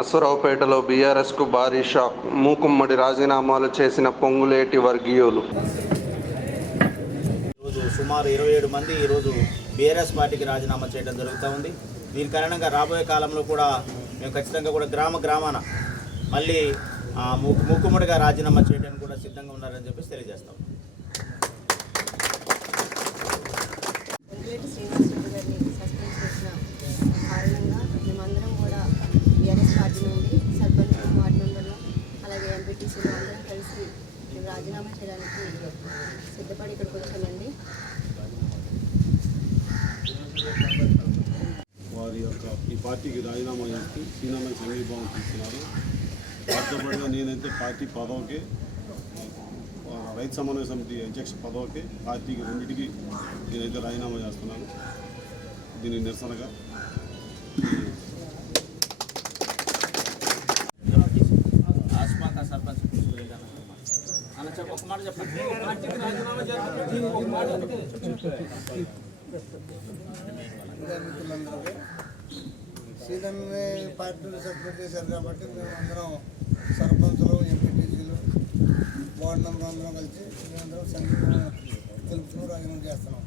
అశ్వరావుపేటలో బీఆర్ఎస్కు భారీ షాక్ మూకుమ్మడి రాజీనామాలు చేసిన పొంగులేటి వర్గీయులు. ఈరోజు సుమారు ఇరవై ఏడు మంది ఈరోజు బీఆర్ఎస్ పార్టీకి రాజీనామా చేయడం జరుగుతూ ఉంది. దీని కారణంగా రాబోయే కాలంలో కూడా మేము ఖచ్చితంగా కూడా గ్రామ గ్రామాన మళ్ళీ మూకుమ్మడిగా రాజీనామా చేయడానికి కూడా సిద్ధంగా ఉన్నారని చెప్పేసి తెలియజేస్తాం. అలాగే అందరం కలిసి మేము రాజీనామా చేయడానికి సిద్ధపడి ఇక్కడికి వచ్చామండి. వారి యొక్క ఈ పార్టీకి రాజీనామా చేస్తూ సీనాన్న సంఘీభావం తీసుకున్నారు వాటితో నేనైతే పార్టీ పదవికి రైతు సమన్వయ సమితి అధ్యక్ష పదవికి పార్టీకి రెండింటికి నేనైతే రాజీనామా చేస్తున్నాను. దీని నిరసనగా సీతన్ని పార్టీలు సపోర్ట్ చేశారు కాబట్టి మేము అందరం సర్పంచులు ఎంపీటీసీలు వార్డు మెంబర్ అందరం కలిసి మేమందరం సంఘీభావం తెలుపుతూ రాజీనామా చేస్తున్నాం.